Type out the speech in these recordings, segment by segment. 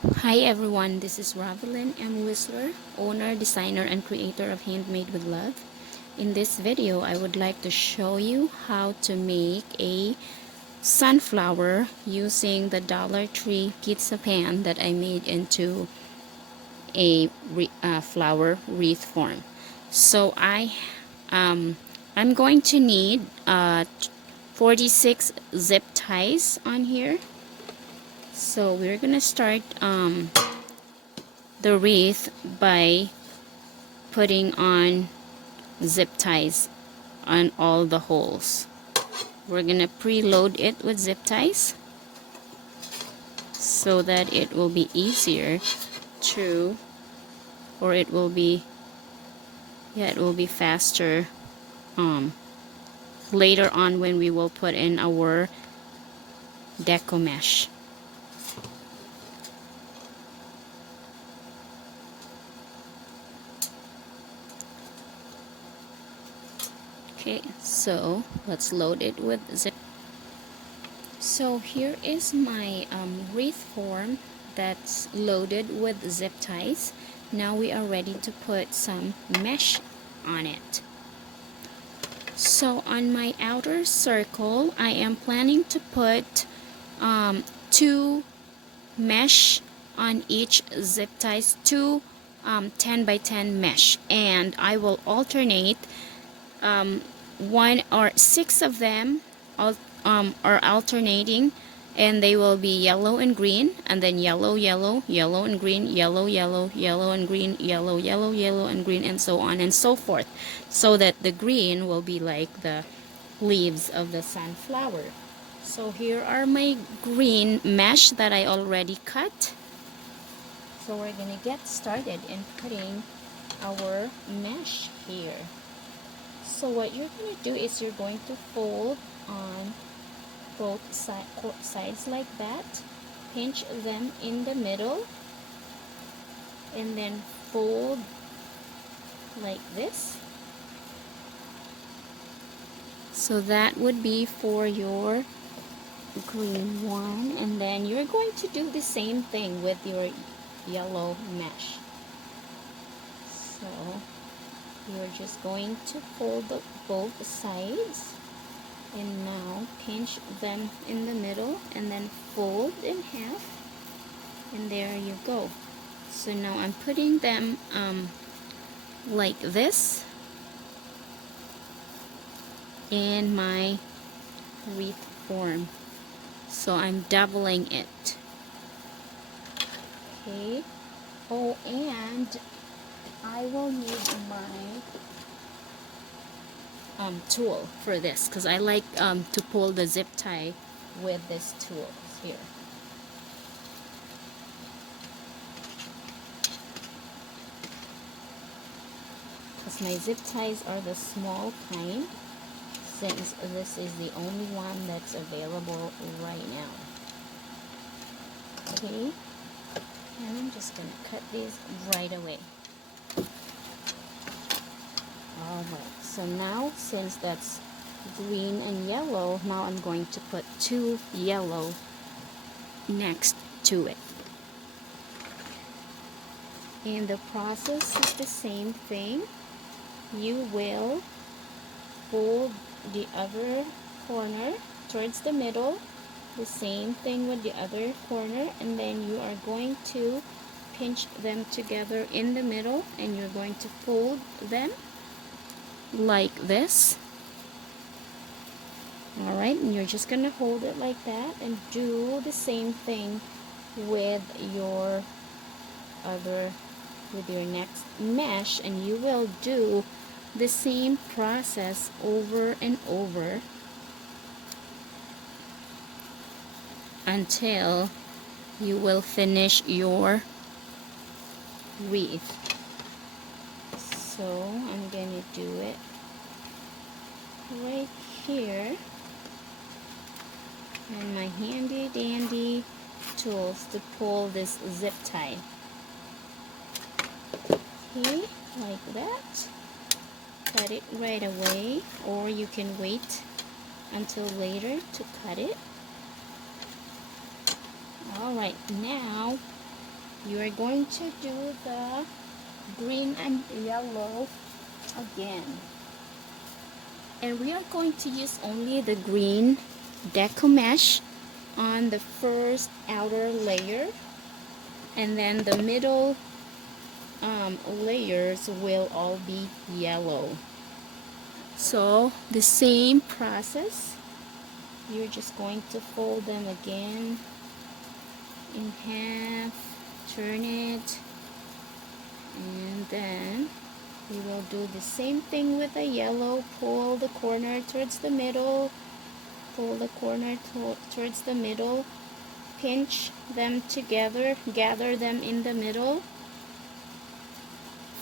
Hi everyone, this is Ravelyn M. Whistler, owner, designer, and creator of Handmade with Love. In this video, I would like to show you how to make a sunflower using the Dollar Tree pizza pan that I made into a flower wreath form. So I'm going to need 46 zip ties on here. So we're gonna start the wreath by putting on zip ties on all the holes. We're gonna preload it with zip ties so that it will be easier to, or it will be, it will be faster later on when we will put in our deco mesh. Okay, so let's load it with zip. So here is my wreath form that's loaded with zip ties. Now we are ready to put some mesh on it. So on my outer circle, I am planning to put 2 mesh on each zip ties, 2 10 by 10 mesh, and I will alternate 1 or 6 of them are alternating, and they will be yellow and green, and then yellow, yellow, yellow and green, yellow, yellow, yellow and green, yellow, yellow, yellow and green, and so on and so forth, so that the green will be like the leaves of the sunflower. So here are my green mesh that I already cut. So we're gonna get started in putting our mesh here. So what you're going to do is you're going to fold on both sides like that, pinch them in the middle, and then fold like this. So that would be for your green one, and then you're going to do the same thing with your yellow mesh. So you're just going to fold both sides, and now pinch them in the middle and then fold in half, and there you go. So now I'm putting them like this in my wreath form. So I'm doubling it. Okay. Oh, and I will need my tool for this, because I like to pull the zip tie with this tool here. Because my zip ties are the small kind, since this is the only one that's available right now. Okay, and I'm just going to cut these right away. Alright, so now since that's green and yellow, now I'm going to put 2 yellow next to it. And the process is the same thing. You will fold the other corner towards the middle, the same thing with the other corner, and then you are going to pinch them together in the middle, and you're going to fold them like this. Alright, and you're just going to hold it like that, and do the same thing with your next mesh, and you will do the same process over and over until you will finish your wreath. So I'm gonna do it right here, and my handy dandy tools to pull this zip tie. Okay, like that. Cut it right away, or you can wait until later to cut it. Alright, now you are going to do the green and yellow again. And we are going to use only the green deco mesh on the first outer layer, and then the middle layers will all be yellow. So the same process, you're just going to fold them again in half, turn it, and then we will do the same thing with the yellow. Pull the corner towards the middle, pull the corner towards the middle, pinch them together, gather them in the middle,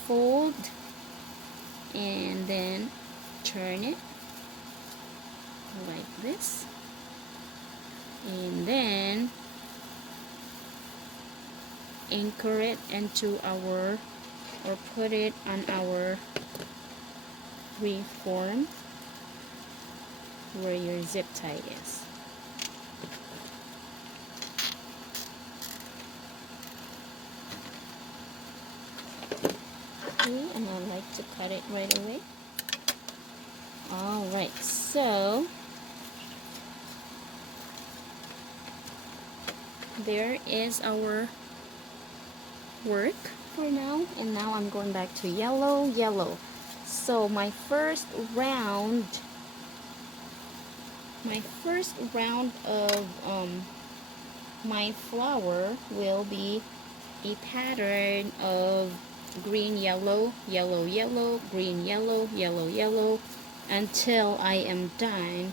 fold, and then turn it like this, and then anchor it into our, or put it on our wreath form where your zip tie is. Okay, and I like to cut it right away. Alright, so there is our work for now, and now I'm going back to yellow. So my first round of my flower will be a pattern of green, yellow, yellow, yellow, green, yellow, yellow, yellow, until I am done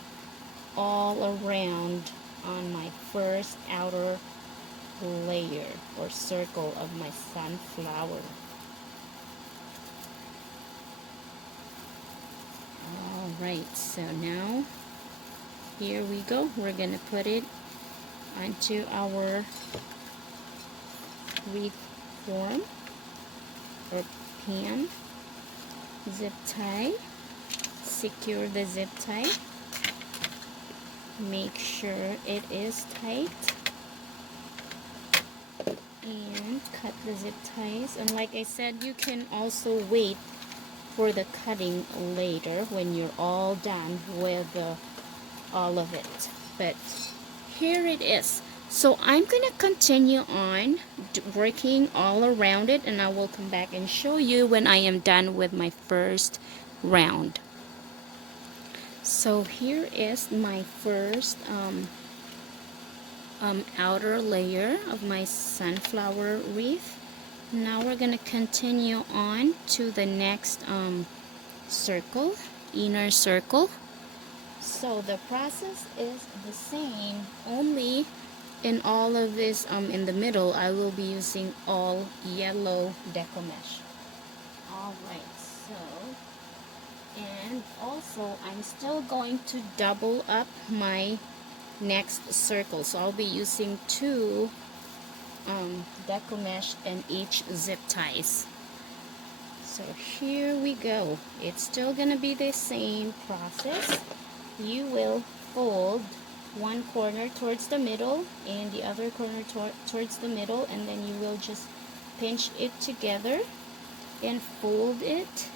all around on my first outer layer or circle of my sunflower. Alright, so now here we go. We're gonna put it onto our wreath form or pan. Zip tie, secure the zip tie, make sure it is tight, and cut the zip ties. And like I said, you can also wait for the cutting later when you're all done with all of it. But here it is. So I'm gonna continue on working all around it, and I will come back and show you when I am done with my first round. So here is my first outer layer of my sunflower wreath. Now we're gonna continue on to the next circle, inner circle. So the process is the same, only in all of this in the middle I will be using all yellow deco mesh. Alright, so, and also I'm still going to double up my next circle, so I'll be using 2 deco mesh and each zip ties. So here we go. It's still gonna be the same process. You will fold one corner towards the middle and the other corner towards the middle, and then you will just pinch it together and fold it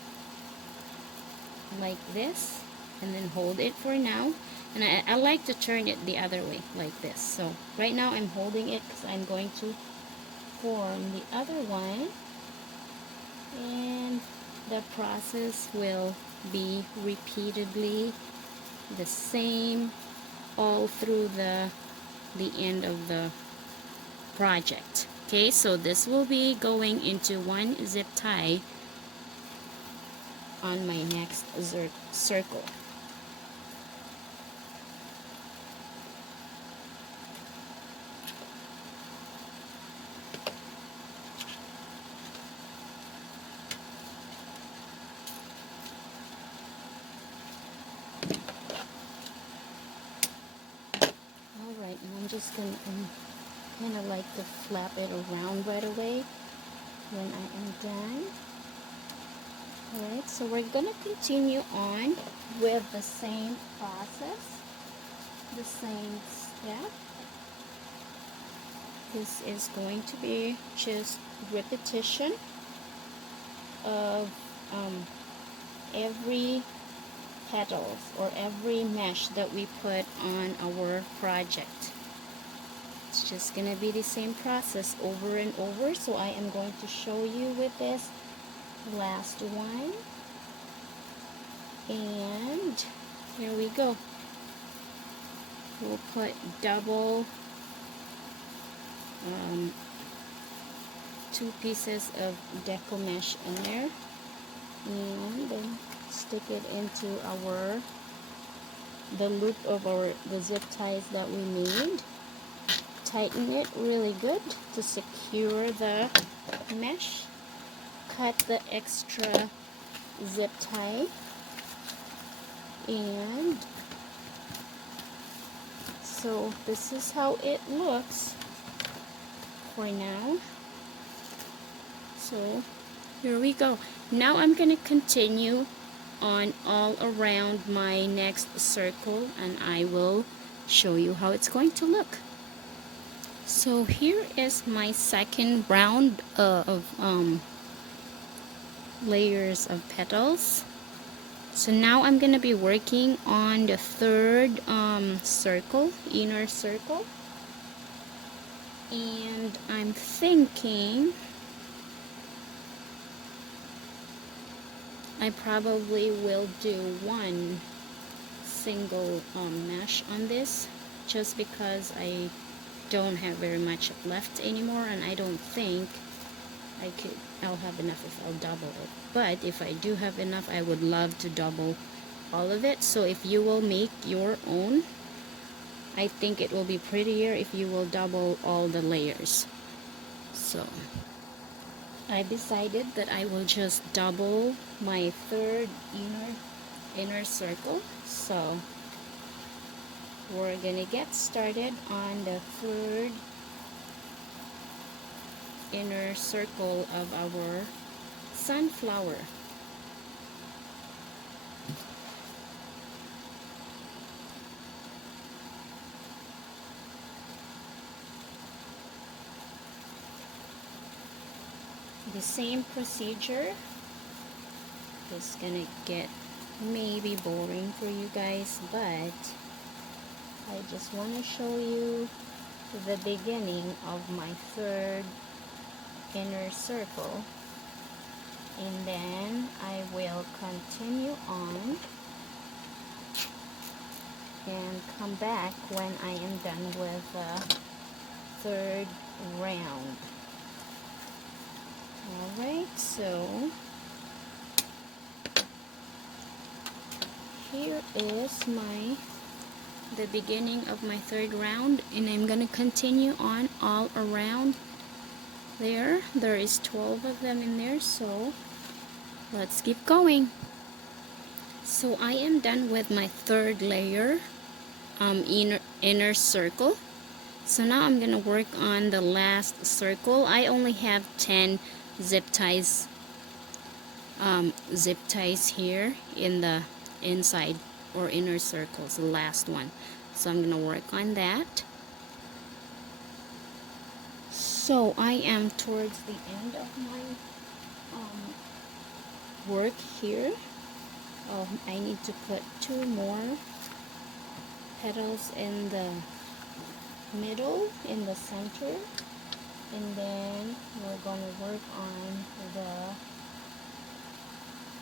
like this, and then hold it for now. And I like to turn it the other way like this. So right now I'm holding it because I'm going to form the other one, and the process will be repeatedly the same all through the end of the project. Okay, so this will be going into one zip tie on my next circle. Alright, and I'm just going to kind of like to flap it around right away when I am done. Alright, so we're going to continue on with the same process, the same step. This is going to be just repetition of every petals or every mesh that we put on our project. It's just gonna be the same process over and over, so I am going to show you with this last one. And here we go. We'll put double 2 pieces of deco mesh in there, and then stick it into the loop of the zip ties that we made. Tighten it really good to secure the mesh. Cut the extra zip tie, and so this is how it looks for now. So here we go. Now I'm going to continue on all around my next circle, and I will show you how it's going to look. So here is my second round of layers of petals. So now I'm going to be working on the third circle, inner circle. And I'm thinking I probably will do one single mesh on this, just because I don't have very much left anymore, and I don't think I'll have enough if I'll double it. But if I do have enough, I would love to double all of it. So if you will make your own, I think it will be prettier if you will double all the layers. So I decided that I will just double my third inner circle. So we're gonna get started on the third inner circle of our sunflower. The same procedure is gonna get maybe boring for you guys, but I just want to show you the beginning of my third inner circle, and then I will continue on and come back when I am done with the third round. Alright, so here is the beginning of my third round, and I'm gonna continue on all around there. There is 12 of them in there, so let's keep going. So I am done with my third layer, inner circle. So now I'm gonna work on the last circle. I only have 10 zip ties here in the inside or inner circles, the last one. So I'm gonna work on that. So I am towards the end of my work here. I need to put 2 more petals in the middle, in the center, and then we're going to work on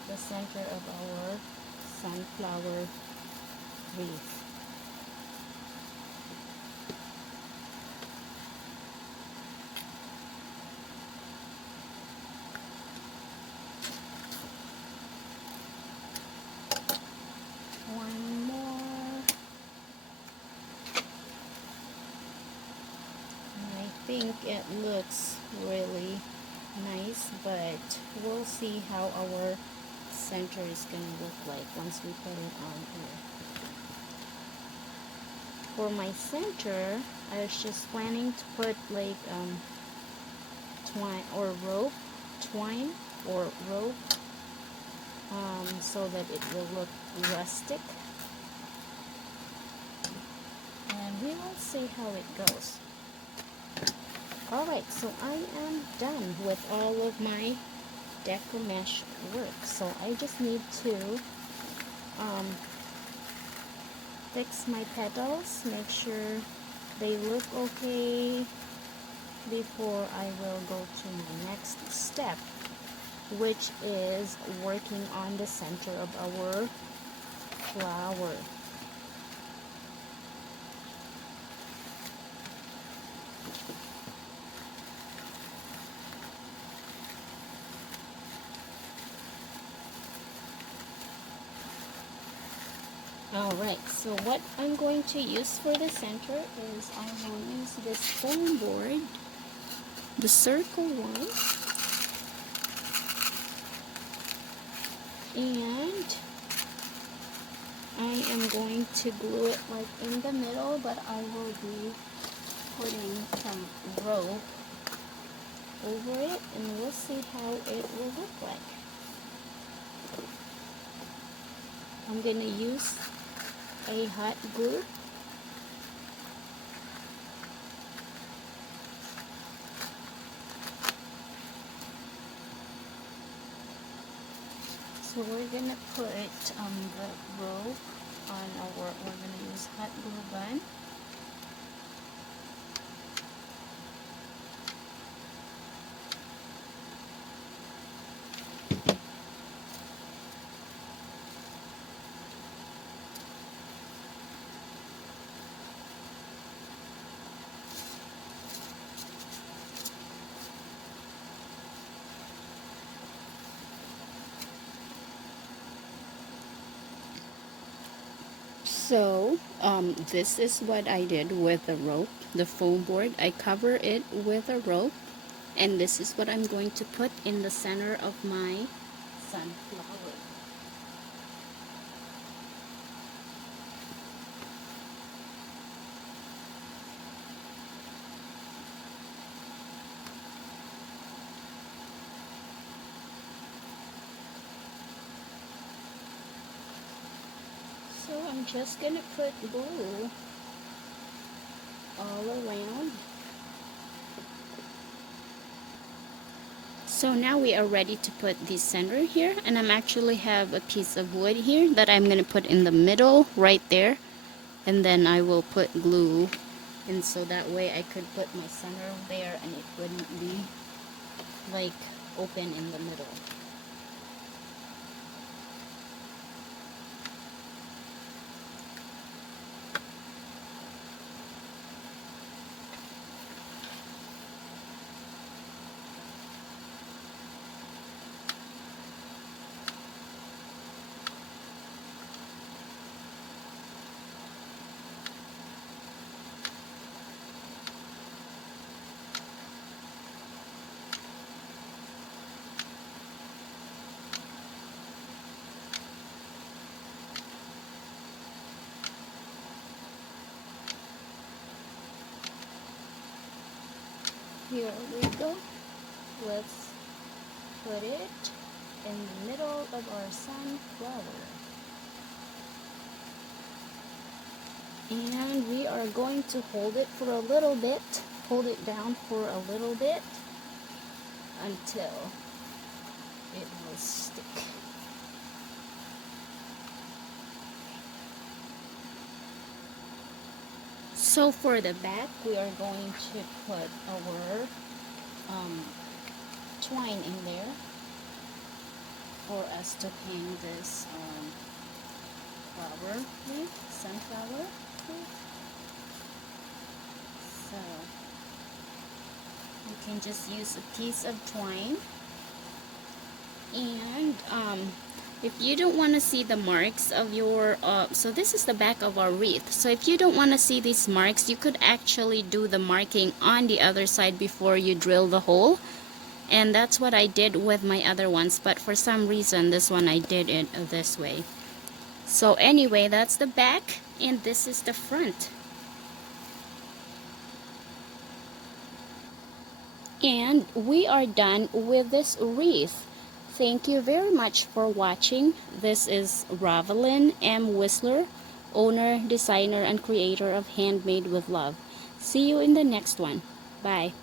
the center of our sunflower wreath. One more. And I think it looks really nice, but we'll see how our center is going to look like once we put it on here. For my center, I was just planning to put like twine or rope so that it will look rustic, and we will see how it goes. Alright, so I am done with all of my deco mesh work. So I just need to fix my petals, make sure they look okay before I will go to my next step, which is working on the center of our flower. Alright, so what I'm going to use for the center is I will use this foam board, the circle one, and I am going to glue it like in the middle, but I will be putting some rope over it and we'll see how it will look like. I'm going to use a hot glue. So we're going to put the rope on we're going to use hot glue gun. So this is what I did with the rope, the foam board. I cover it with a rope, and this is what I'm going to put in the center of my sunflower. So I'm just gonna put glue all around. So now we are ready to put the center here, and I'm actually have a piece of wood here that I'm gonna put in the middle right there, and then I will put glue, and so that way I could put my center there and it wouldn't be like open in the middle. Here we go. Let's put it in the middle of our sunflower. And we are going to hold it for a little bit, hold it down for a little bit until it will stick. So for the back, we are going to put our twine in there for us to hang this flower with, sunflower with. So you can just use a piece of twine, and if you don't want to see the marks of your so this is the back of our wreath, so if you don't want to see these marks, you could actually do the marking on the other side before you drill the hole, and that's what I did with my other ones, but for some reason this one I did it this way. So anyway, that's the back and this is the front. And we are done with this wreath. Thank you very much for watching. This is Ravelyn M. Whistler, owner, designer, and creator of Handmade with Love. See you in the next one. Bye.